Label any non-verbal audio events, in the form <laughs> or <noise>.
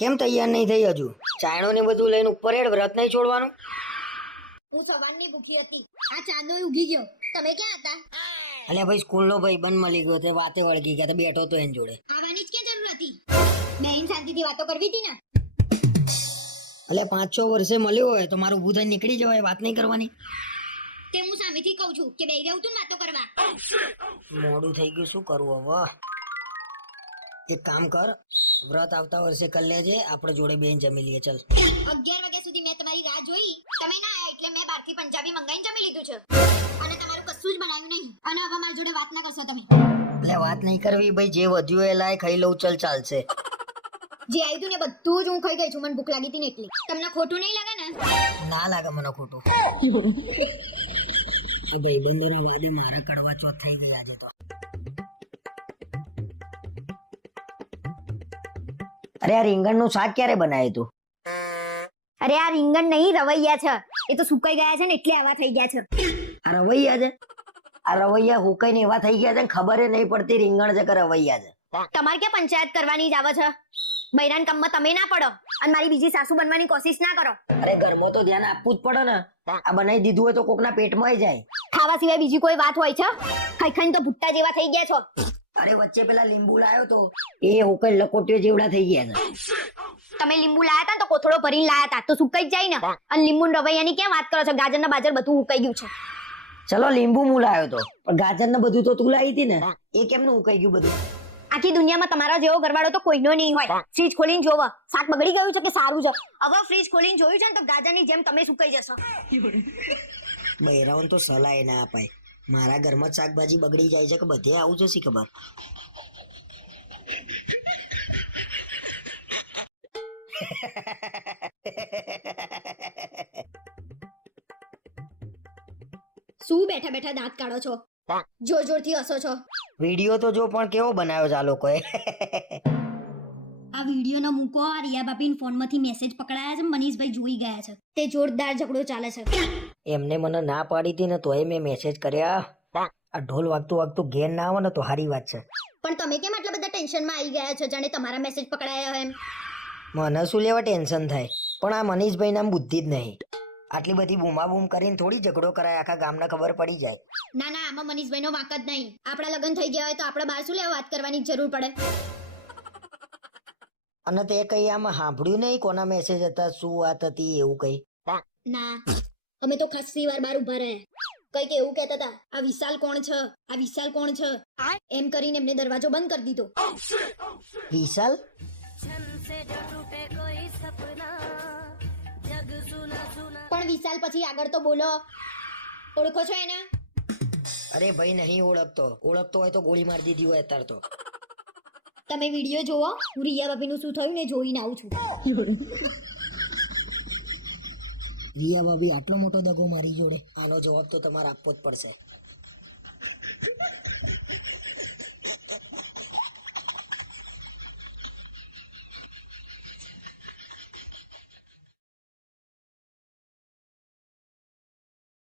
કેમ તૈયાર નહીં થઈ હજુ? ચાયણો ને બધું લઈને ઉપર હેડ વ્રત નહીં છોડવાનું? હું સવારની ભૂખી હતી. આ ચાંદો ઉગી ગયો. તમે ક્યાં હતા? અલે ભાઈ સ્કૂલનો ભાઈ બંધ મળી ગયો તે વાતે વળગી ગયા તો બેઠો તો એની જોડે. આવવાની જ કે જરૂર હતી? બેન શાંતિથી વાતો કરવી હતી ને? અલે પાંચ છ વર્ષે મળ્યો હોય તો મારું ઊભું નીકળી જવાય વાત નહીં કરવાની. તે હું સામેથી કહું છું કે બેહી રહું તું વાતો કરવા. મોડું થઈ ગયું શું કરવું હવે? એક કામ કર વ્રત આવતા વર્ષે કરી લેજે આપણે જોડે બેન જમી લઈએ ચલ. અગિયાર વાગ્યા સુધી મેં તમારી રાહ જોઈ. તમે ના આવ્યા એટલે મેં બહારથી પંજાબી મંગાવીને જમી લીધું છે. અને તમારું કશું જ બનાવ્યું નહીં. અને હવે મારી જોડે વાત ના કરશો તમે. એટલે વાત નહીં કરવી ભાઈ જે વધ્યું એ લાય ખાઈ લઉં ચલ ચાલશે. જે આવ્યું ને બધું જ હું ખાઈ ગઈ છું. મને ભૂખ લાગી હતી ને એટલી. તમને ખોટું નહીં લાગે ને? ના લાગે મને ખોટું. <laughs> ભાઈ ભાઈબંધોના વાદે મારા કડવા ચોથ થઈ ગયા આજે તો. અરે આ રીંગણનું શાક ક્યારે બનાવ્યું તું? અરે આ રીંગણ નહીં રવૈયા છે. એ તો સુકાઈ ગયા છે ને એટલે આવા થઈ ગયા છે. આ રવૈયા છે? આ રવૈયા હુકાઈને એવા થઈ ગયા છે ને ખબર નહીં પડતી રીંગણ છે કે રવૈયા છે. તમારે ક્યાં પંચાયત કરવાની જ આવે છે? બૈરાન કામમાં તમે ના પડો અને મારી બીજી સાસુ બનવાની કોશિશ ના કરો. અરે ઘરમાં તો ધ્યાન આપવું જ પડે ને. આ બનાવી દીધું હોય તો કોકના પેટમાં જાય. ખાવા સિવાય બીજી કોઈ વાત હોય છે? ખાઈ ખાઈને તો ભુટ્ટા જેવા થઈ ગયા છો. અરે વચ્ચે પેલા લીંબુ લાયો તો. એ હુકાઈ લકોટીઓ જેવડા થઈ ગયા છે. તમે લીંબુ લાયા હતા તો કોથળો ભરીને લાયા હતા તો સુકાઈ જાય ને. અને લીંબુ ને રવૈયાની કેમ વાત કરો છો? ગાજર ને બાજર બધું ઉકાઈ ગયું છે. ચલો લીંબુ હું લાયો તો. પણ ગાજર ને બધું તો તું લાવી હતી ને. એ કેમનું ઉકાઈ ગયું બધું? આખી દુનિયામાં તમારા જેવો ઘરવાળો તો કોઈનો નહીં હોય. ફ્રીજ ખોલીને જોવો. શાક બગડી ગયું છે કે સારું છે? હવે ફ્રીજ ખોલીને જોયું છે ને તો ગાજરની જેમ તમે સુકાઈ જશો. <laughs> બહેરાઓને તો સલાહ ના અપાય. મારા ઘરમાં જ શાકભાજી બગડી જાય છે કે બધે આવું જશે ખબર? શું બેઠા બેઠા દાંત કાઢો છો? જોર જોરથી હસો છો. વીડિયો તો જો પણ કેવો બનાવ્યો છે આ લોકોએ? આ વિડીયોનો મૂકો. આ રિયા બાપીન ફોનમાંથી મેસેજ પકડાયા છે. મનીષભાઈ જોઈ ગયા છે. તે જોરદાર ઝઘડો ચાલે છે. એમને મને ના પાડી હતી ને તોય મેં મેસેજ કર્યા. આ ઢોલ વાગતું વાગતું ઘેર ના આવે ને તો સારી વાત છે. પણ તમે કેમ આટલા બધા ટેન્શનમાં આવી ગયા છો? જાણે તમારા મેસેજ પકડાયા હોય એમ. મને શું લેવા ટેન્શન થાય? પણ આ મનીષભાઈ નામ બુદ્ધિ જ નહીં. આટલી બધી બૂમા બૂમ કરીને થોડી ઝઘડો કરાય. આખા ગામને ખબર પડી જાય. ના ના આમાં મનીષભાઈનો વાંક જ નહીં. આપણા લગ્ન થઈ ગયા હોય તો આપણે બહાર શું લેવા વાત કરવાની જરૂર પડે? અને તે કઈ આમાં સાંભળ્યું નહીં? કોના મેસેજ હતા? શું વાત હતી? એવું કઈ? ના. અમે તો ખાસી વાર બાર ઊભા રહ્યા. કંઈક એવું કહેતા હતા આ વિશાલ કોણ છે? આ વિશાલ કોણ છે? એમ કરીને એમને દરવાજો બંધ કરી દીધો. વિશાલ? પણ વિશાલ પછી આગળ તો બોલો. ઓળખો છો એને? અરે ભાઈ નહીં ઓળખતો. ઓળખતો હોય તો ગોળી મારી દીધી હોય અત્યારે તો. તમે વીડિયો જોવો, હું રિયા ભાભીનું શું થયું ને જોઈને આવું છું. રિયા ભાભી આટલો મોટો દગો મારી જોડે, આનો જવાબ તો તમારે આપવો જ પડશે.